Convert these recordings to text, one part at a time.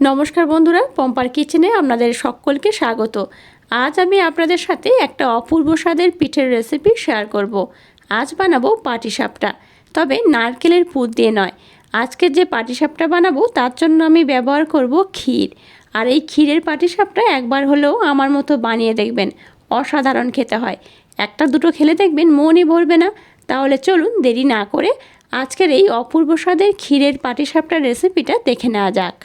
নমস্কার বন্ধুরা, পম্পার কিচেনে আপনাদের সকলকে স্বাগত। আজ আমি আপনাদের সাথে একটা অপূর্ব স্বাদের পিঠের রেসিপি শেয়ার করব। আজ বানাবো পাটিসাপটা। তবে নারকেলের পুর দিয়ে নয়। আজকের যে পাটিসাপটা বানাবো, তার জন্য আমি ব্যবহার করব ক্ষীর। আর এই ক্ষীরের পাটিসাপটা একবার হলেও আমার মতো বানিয়ে দেখবেন, অসাধারণ খেতে হয়। একটা দুটো খেলে দেখবেন মনই ভরবে না। তাহলে চলুন দেরি না করে আজকের এই অপূর্ব স্বাদের ক্ষীরের পাটিসাপটার রেসিপিটা দেখে নেওয়া যাক।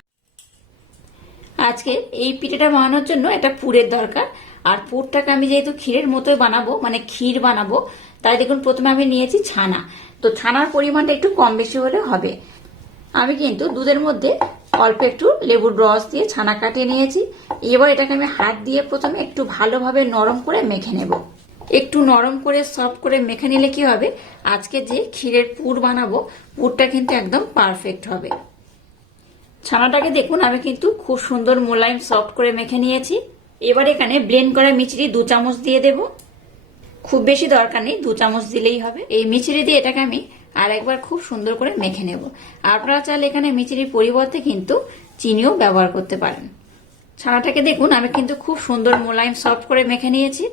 আজকে এই পিঠেটা বানানোর জন্য একটা পুরের দরকার। আর পুরটাকে আমি যেহেতু ক্ষীরের মতোই বানাবো মানে ক্ষীর বানাবো, তাই দেখুন প্রথমে আমি নিয়েছি ছানা। তো ছানার পরিমাণটা একটু কম বেশি হলে হবে। আমি কিন্তু দুধের মধ্যে অল্প একটু লেবুর রস দিয়ে ছানা কাটিয়ে নিয়েছি। এবার এটাকে আমি হাত দিয়ে প্রথমে একটু ভালোভাবে নরম করে মেখে নেব। একটু নরম করে সফট করে মেখে নিলে কি হবে? আজকে যে ক্ষীরের পুর বানাবো, পুরটা কিন্তু একদম পারফেক্ট হবে। ছানাটাকে দেখুন, আমি কিন্তু খুব সুন্দর মোলায়েম সফট করে মেখে নিয়েছি। এবার এখানে ব্লেন্ড করা মিচড়ি দু চামচ দিয়ে দেব। খুব বেশি দরকার নেই, দু চামচ দিলেই হবে। এই মিচড়ি দিয়ে এটাকে আমি আর একবার খুব সুন্দর করে মেখে নেব। আপনারা চাইলে এখানে মিচড়ির পরিবর্তে কিন্তু চিনিও ব্যবহার করতে পারেন। ছানাটাকে দেখুন, আমি কিন্তু খুব সুন্দর মোলায়েম সফট করে মেখে নিয়েছি।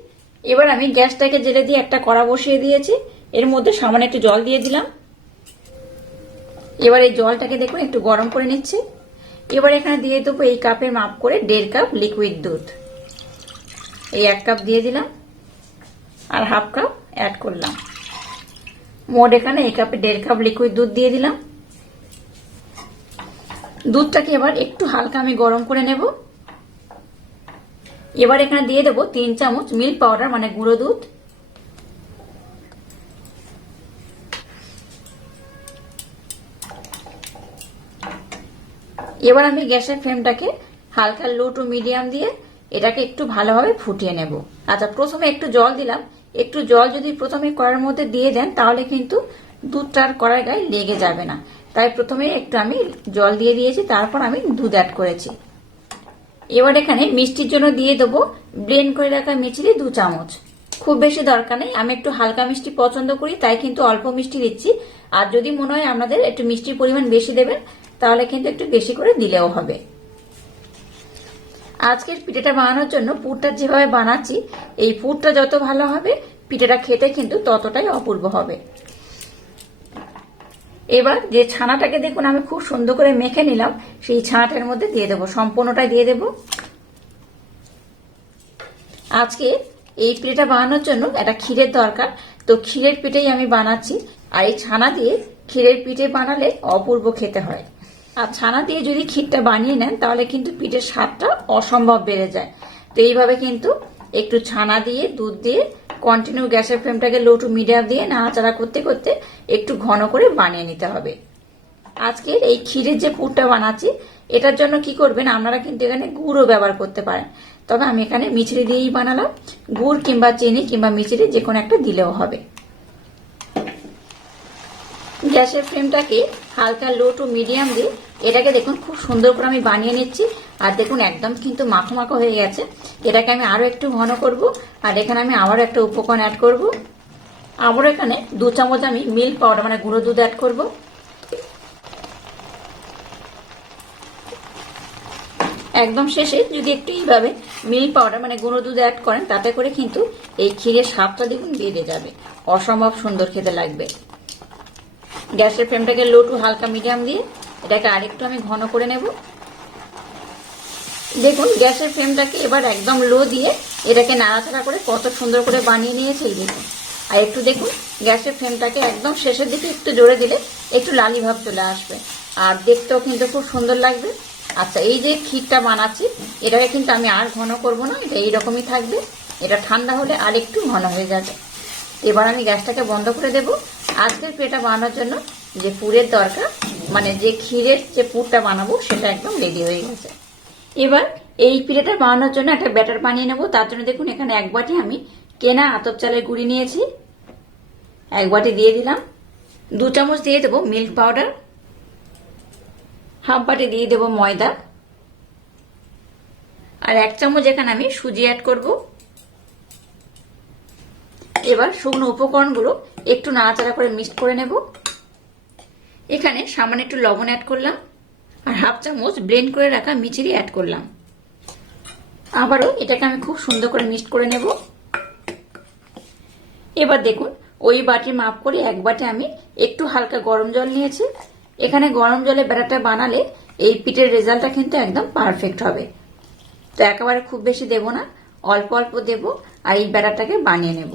এবার আমি গ্যাসটাকে জেলে দিয়ে একটা কড়া বসিয়ে দিয়েছি। এর মধ্যে সামান্য একটু জল দিয়ে দিলাম। এবার এই জলটাকে দেখুন, একটু গরম করে নিচ্ছি। এবার এখানে দিয়ে দেবো এই কাপের মাপ করে দেড় কাপ লিকুইড দুধ। এই এক কাপ দিয়ে দিলাম আর হাফ কাপ অ্যাড করলাম। মোট এখানে এই কাপে দেড় কাপ লিকুইড দুধ দিয়ে দিলাম। দুধটাকে এবার একটু হালকা আমি গরম করে নেব। এবার এখানে দিয়ে দেবো তিন চামচ মিল্ক পাউডার মানে গুঁড়ো দুধ। এবার আমি গ্যাসের ফ্লেমটাকে হালকা লো টু মিডিয়াম দিয়ে এটাকে একটু ভালোভাবে ফুটিয়ে নেব। আচ্ছা প্রথমে একটু জল দিলাম। একটু জল যদি প্রথমে কড়ার মধ্যে দিয়ে দেন, তাহলে কিন্তু দুধটার কড়ার গায়ে লেগে যাবে না। তাই প্রথমে একটু আমি জল দিয়ে দিয়েছি, তারপর আমি দুধ অ্যাড করেছি। এবার এখানে মিষ্টির জন্য দিয়ে দেবো ব্লেন্ড করে রাখা মিচিলি দু চামচ। খুব বেশি দরকার নেই, আমি একটু হালকা মিষ্টি পছন্দ করি, তাই কিন্তু অল্প মিষ্টি দিচ্ছি। আর যদি মনে হয় আপনাদের একটু মিষ্টির পরিমাণ বেশি দেবেন তাহলে কিন্তু একটু বেশি করে দিলেও হবে। আজকের পিঠেটা বানানোর জন্য পুরটা যেভাবে বানাচ্ছি, এই পুরটা যত ভালো হবে, পিঠেটা খেতে কিন্তু ততটাই অপূর্ব হবে। এবার যে ছানাটাকে দেখুন, আমি খুব সুন্দর করে মেখে নিলাম, সেই ছানাটার মধ্যে দিয়ে দেবো, সম্পূর্ণটাই দিয়ে দেব। আজকে এই পিঠেটা বানানোর জন্য একটা ক্ষীরের দরকার, তো ক্ষীরের পিঠেই আমি বানাচ্ছি, আর এই ছানা দিয়ে ক্ষীরের পিঠে বানালে অপূর্ব খেতে হয়। আর ছানা দিয়ে যদি ক্ষীরটা বানিয়ে নেন, তাহলে কিন্তু পিঠের স্বাদটা অসম্ভব বেড়ে যায়। তো এইভাবে কিন্তু একটু ছানা দিয়ে, দুধ দিয়ে কন্টিনিউ গ্যাসের ফ্লেমটাকে লো টু মিডিয়াম দিয়ে নাড়াচাড়া করতে করতে একটু ঘন করে বানিয়ে নিতে হবে। আজকে এই ক্ষীরের যে পুরটা বানাচ্ছি, এটার জন্য কি করবেন, আপনারা কিন্তু এখানে গুড়ও ব্যবহার করতে পারেন। তবে আমি এখানে মিছরি দিয়েই বানালাম। গুড় কিংবা চিনি কিংবা মিছরি যে কোনো একটা দিলেও হবে। গ্যাসের ফ্লেমটাকে হালকা লো টু মিডিয়াম দিয়ে এটাকে দেখুন খুব সুন্দর করে আমি বানিয়ে নিচ্ছি। আর দেখুন একদম কিন্তু মাখো মাখো হয়ে গেছে। এটাকে আমি আরও একটু ঘন করব। আর এখানে আমি আবারও একটা উপকরণ অ্যাড করব। আবারও এখানে দু চামচ আমি মিল্ক পাউডার মানে গুঁড়ো দুধ অ্যাড করব। একদম শেষে যদি একটু এইভাবে মিল্ক পাউডার মানে গুঁড়ো দুধ অ্যাড করেন, তাতে করে কিন্তু এই ক্ষীরের স্বাদটা দেখুন বেড়ে যাবে। অসম্ভব সুন্দর খেতে লাগবে। গ্যাসের ফ্লেমটাকে লো টু হালকা মিডিয়াম দিয়ে এটাকে আরেকটু আমি ঘন করে নেব। দেখুন, গ্যাসের ফ্লেমটাকে এবার একদম লো দিয়ে এটাকে নাড়াচাড়া করে কত সুন্দর করে বানিয়ে নিয়েছে এই দেখুন। আর একটু দেখুন, গ্যাসের ফ্লেমটাকে একদম শেষের দিকে একটু জোরে দিলে একটু লালি ভাব চলে আসবে। আর দেখতেও কিন্তু খুব সুন্দর লাগবে। আচ্ছা এই যে ক্ষীরটা বানাচ্ছি, এটাকে কিন্তু আমি আর ঘন করব না, এটা এইরকমই থাকবে। এটা ঠান্ডা হলে আর একটু ঘন হয়ে যাবে। এবার আমি গ্যাসটাকে বন্ধ করে দেব। আজকের পেটা বানানোর জন্য যে পুরের দরকার মানে যে ক্ষীরের যে পুরটা বানাবো, সেটা একদম রেডি হয়ে গেছে। এবার এই পিঠেটা বানানোর জন্য একটা ব্যাটার বানিয়ে নেব। তার জন্য দেখুন, এখানে এক বাটি আমি কেনা আতপ চালের গুঁড়ি নিয়েছি। এক বাটি দিয়ে দিলাম। দু চামচ দিয়ে দেবো মিল্ক পাউডার। হাফ বাটি দিয়ে দেবো ময়দা। আর এক চামচ এখানে আমি সুজি অ্যাড করব। এবার শুকনো উপকরণগুলো একটু নাড়াচাড়া করে মিক্সড করে নেব। এখানে সামান্য একটু লবণ অ্যাড করলাম আর হাফ চামচ ব্লেন্ড করে রাখা মিচিরি অ্যাড করলাম। আবারও এটাকে আমি খুব সুন্দর করে মিক্সড করে নেব। এবার দেখুন, ওই বাটি মাপ করে এক বাটে আমি একটু হালকা গরম জল নিয়েছি। এখানে গরম জলে ব্যাটারটা বানালে এই পিঠের রেজাল্টটা কিন্তু একদম পারফেক্ট হবে। তো একেবারে খুব বেশি দেব না, অল্প অল্প দেব আর এই ব্যাটারটাকে বানিয়ে নেব।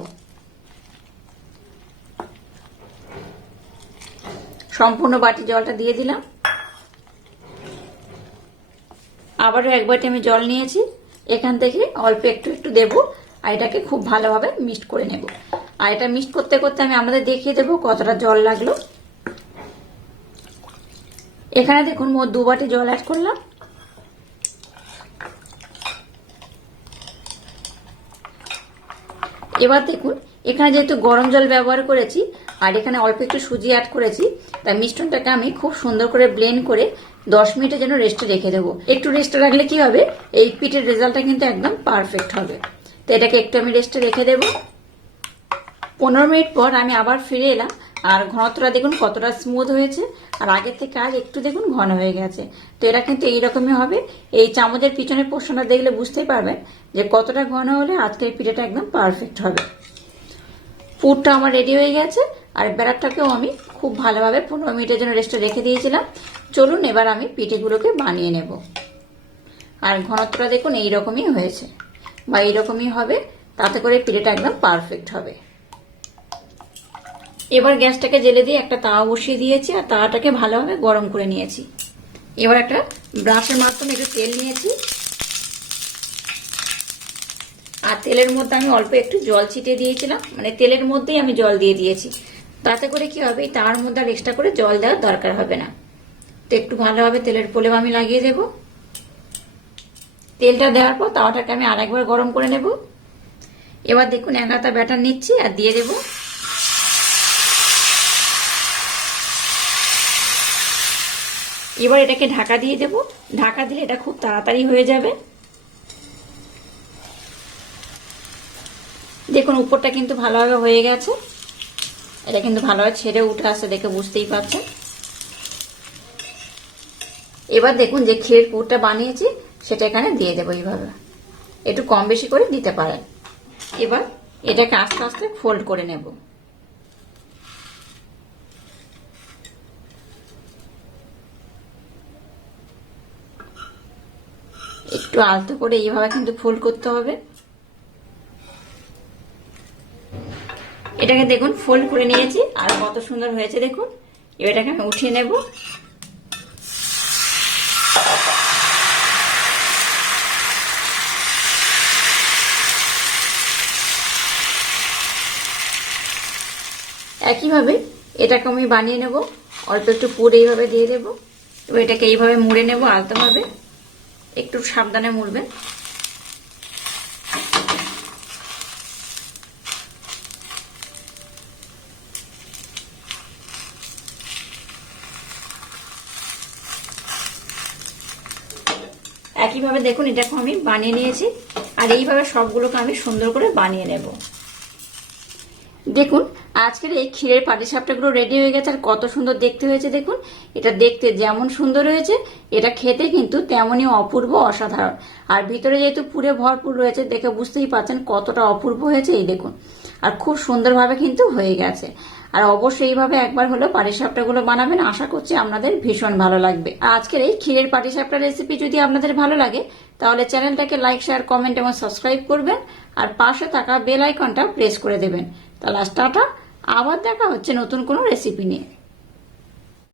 সম্পূর্ণ বাটি জলটা দিয়ে দিলাম। আবারও এক বাটি আমি জল নিয়েছি। এখান থেকে অল্প একটু একটু দেব আর এটাকে খুব ভালোভাবে মিক্সড করে নেব। আর এটা মিক্সড করতে করতে আমি আমাদের দেখিয়ে দেবো কতটা জল লাগল। এখানে দেখুন মোট দু বাটি জল অ্যাড করলাম। এবার দেখুন, এখানে যেহেতু গরম জল ব্যবহার করেছি আর এখানে অল্প একটু সুজি অ্যাড করেছি। তাই মিষ্টনটাকে আমি খুব সুন্দর করে ব্লেন্ড করে দশ মিনিটের জন্য রেস্টে রেখে দেবো। একটু রেস্টে রাখলে কি হবে? এই পিঠের রেজাল্টটা কিন্তু একদম পারফেক্ট হবে। তো এটাকে একটু আমি রেস্টে রেখে দেবো। পনেরো মিনিট পর আমি আবার ফিরে এলাম। আর ঘনত্বটা দেখুন কতটা স্মুথ হয়েছে। আর আগের থেকে আজ একটু দেখুন ঘন হয়ে গেছে। তো এটা কিন্তু এইরকমই হবে। এই চামচের পিছনের পোর্শনটা দেখলে বুঝতেই পারবেন যে কতটা ঘন হলে আজকের পিঠাটা একদম পারফেক্ট হবে। পুরটা আমার রেডি হয়ে গেছে। আর বেড়ারটাকেও আমি খুব ভালোভাবে পনেরো মিনিটের জন্য রেস্টে রেখে দিয়েছিলাম। চলুন এবার আমি পিঠেগুলোকে বানিয়ে নেব। আর ঘনত্বটা দেখুন এইরকমই হয়েছে। বা এইরকমই হবে, তাতে করে পিঠেটা একদম পারফেক্ট হবে। এবার গ্যাসটাকে জেলে দিয়ে একটা তাওয়া বসিয়ে দিয়েছি আর তাওয়াটাকে ভালোভাবে গরম করে নিয়েছি। এবার একটা ব্রাশের মাধ্যমে একটু তেল নিয়েছি। আর তেলের মধ্যে আমি অল্প একটু জল ছিটিয়ে দিয়েছিলাম। মানে তেলের মধ্যেই আমি জল দিয়ে দিয়েছি। তাতে করে কি হবে তাওয়ার মধ্যে আর এক্সট্রা করে জল দেওয়ার দরকার হবে না। তো একটু ভালোভাবে তেলের পোলেও আমি লাগিয়ে দেব। তেলটা দেওয়ার পর তাওয়াটাকে আমি আরেকবার গরম করে নেব। এবার দেখুন এগারোটা ব্যাটার নিচ্ছি আর দিয়ে দেবো। এবার এটাকে ঢাকা দিয়ে দেব। ঢাকা দিলে এটা খুব তাড়াতাড়ি হয়ে যাবে। দেখুন, উপরটা কিন্তু ভালোভাবে হয়ে গেছে। এটা কিন্তু ভালোভাবে ছেড়ে উঠে আসছে দেখে বুঝতেই পারছেন। এবার দেখুন যে ক্ষীরের পুরটা বানিয়েছি, সেটা এখানে দিয়ে দেবো এইভাবে। একটু কম বেশি করে দিতে পারেন। এবার এটাকে আস্তে আস্তে ফোল্ড করে নেব। একটু আলতো করে এইভাবে কিন্তু ফোল্ড করতে হবে। এটাকে দেখুন ফোল্ড করে নিয়েছি, আর কত সুন্দর হয়েছে দেখুন। এটাকে আমি উঠিয়ে নেব। একইভাবে এটাকে আমি বানিয়ে নেব। অল্প একটু পুর এইভাবে দিয়ে দেবো। এবার এটাকে এইভাবে মুড়ে নেব আলতোভাবে। একটু সাবধানে মুড়বেন। একইভাবে দেখুন, এটাকে আমি বানিয়ে নিয়েছি। আর এইভাবে সবগুলোকে আমি সুন্দর করে বানিয়ে নেব। দেখুন, আজকের এই ক্ষীরের পাটিসাপটাগুলো রেডি হয়ে গেছে, আর কত সুন্দর দেখতে হয়েছে, দেখুন। এটা দেখতে যেমন সুন্দর হয়েছে, এটা খেতে কিন্তু তেমনই অপূর্ব অসাধারণ। আর ভিতরে যেহেতু পুরে ভরপুর রয়েছে, দেখে বুঝতেই পারছেন কতটা অপূর্ব হয়েছে, এই দেখুন। আর খুব সুন্দরভাবে কিন্তু হয়ে গেছে। আর অবশ্যই এইভাবে একবার হলো পাটিসাপটাগুলো বানাবেন। আশা করছি আপনাদের ভীষণ ভালো লাগবে। আজকের এই ক্ষীরের পাটিসাপটা রেসিপি যদি আপনাদের ভালো লাগে, তাহলে চ্যানেলটাকে লাইক শেয়ার কমেন্ট এবং সাবস্ক্রাইব করবেন। আর পাশে থাকা বেল আইকনটা প্রেস করে দেবেন। তাহলে আবার দেখা হচ্ছে নতুন কোনো রেসিপি নিয়ে।